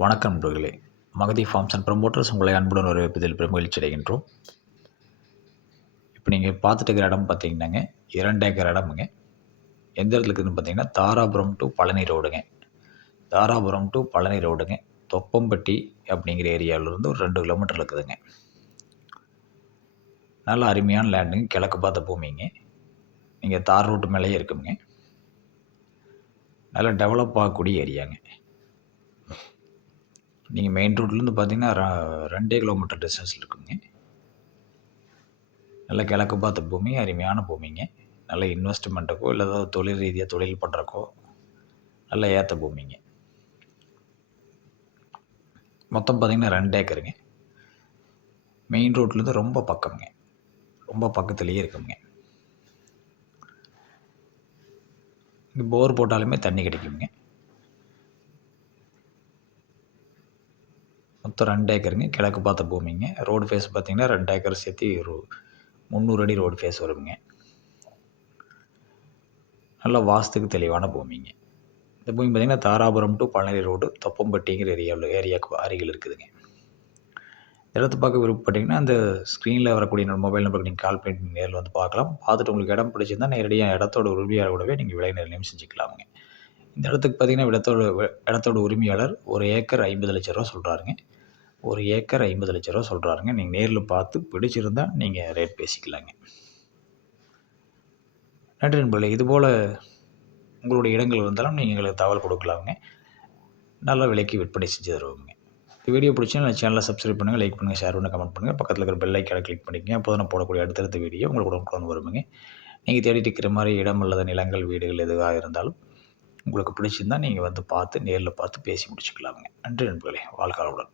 வணக்கம் நண்பர்களே. Magadhi forms and promoters உங்களை அன்புடன் வரவேற்பதில் பெருமகிழ்ச்சி அடைகின்றோம். இப்போ நீங்கள் பார்த்துட்டு இருக்கிற இடம் பார்த்தீங்கன்னாங்க 2 ஏக்கர் இடமுங்க. எந்த இடத்துல இருக்குதுன்னு பார்த்தீங்கன்னா தாராபுரம் டு பழனி ரோடுங்க. தாராபுரம் டு பழனி ரோடுங்க. தொப்பம்பட்டி அப்படிங்கிற ஏரியாவிலேருந்து ஒரு 2 கிலோமீட்டர் இருக்குதுங்க. நல்ல அருமையான லேண்டுங்க. கிழக்கு பார்த்த பூமிங்க. நீங்கள் தார் ரோட்டு மேலேயே இருக்குங்க. நல்லா டெவலப் ஆகக்கூடிய ஏரியாங்க. நீங்கள் மெயின் ரோட்லேருந்து பார்த்தீங்கன்னா 2 கிலோமீட்டர் டிஸ்டன்ஸில் இருக்குங்க. நல்ல கிழக்கு பார்த்த பூமி, அருமையான பூமிங்க. நல்ல இன்வெஸ்ட்மெண்ட்டுக்கோ இல்லை ஏதாவது தொழில் ரீதியாக தொழில் பண்ணுறக்கோ நல்ல ஏற்ற பூமிங்க. மொத்தம் பார்த்திங்கன்னா 2 ஏக்கருங்க. மெயின் ரோட்லேருந்து ரொம்ப பக்கம்ங்க. ரொம்ப பக்கத்துலேயே இருக்குங்க. இங்கே போர் போட்டாலுமே தண்ணி கிடைக்குங்க. மொத்தம் 2 ஏக்கருங்க. கிழக்கு பார்த்த பூமிங்க. ரோடு ஃபேஸ் பார்த்திங்கன்னா 2 ஏக்கர் சேர்த்து ஒரு 300 அடி ரோடு ஃபேஸ் வருங்க. நல்ல வாஸ்துக்கு தெளிவான பூமிங்க. இந்த பூமி பார்த்திங்கன்னா தாராபுரம் டு பழனி ரோடு தொப்பம்பட்டிங்கிற ஏரியாவுக்கு அருகில் இருக்குதுங்க. இடத்த பார்க்க விருப்பப்பட்டீங்கன்னா அந்த ஸ்க்ரீனில் வரக்கூடிய என்னோடய மொபைல் நம்பருக்கு நீங்கள் கால் பண்ணி நேரில் வந்து பார்க்கலாம். பார்த்துட்டு உங்களுக்கு இடம் பிடிச்சிருந்தா நேரடியாக இடத்தோட உரிமையாளரோடவே நீங்கள் விலை நிர்ணயம் செஞ்சுக்கலாமுங்க. இந்த இடத்துக்கு பார்த்தீங்கன்னா இடத்தோட உரிமையாளர் 1 ஏக்கர் 50 லட்ச ரூபா சொல்கிறாருங்க. 1 ஏக்கர் 50 லட்ச ரூபா சொல்கிறாருங்க. நீங்கள் நேரில் பார்த்து பிடிச்சிருந்தா நீங்கள் ரேட் பேசிக்கலாங்க. நன்றி நண்பர்களே. இதுபோல் உங்களுடைய இடங்கள் வந்தாலும் நீங்கள் எங்களுக்கு தகவல் கொடுக்கலாமுங்க. நல்ல விலைக்கு விற்பனை செஞ்சு தருவோங்க. இந்த வீடியோ பிடிச்சா சேனலை சப்ஸ்கிரைப் பண்ணுங்கள், லைக் பண்ணுங்கள், ஷேர் பண்ணுங்கள், கமெண்ட் பண்ணுங்கள். பக்கத்தில் இருக்கிற பெல் ஐக்கானை கிளிக் பண்ணிக்கங்க. அப்போ தான் நான் போடக்கூடிய அடுத்தடுத்த வீடியோ உங்களுக்கு உடனுக்குடன் வருமுங்க. நீங்கள் தேடிட்டு இருக்கிற மாதிரி இடம் அல்லது நிலங்கள், வீடுகள் எதுவாக இருந்தாலும் உங்களுக்கு பிடிச்சிருந்தால் நீங்கள் வந்து பார்த்து நேரில் பார்த்து பேசி முடிச்சுக்கலாமுங்க. நன்றி நண்பர்களே. வாழ்க வளமுடன்.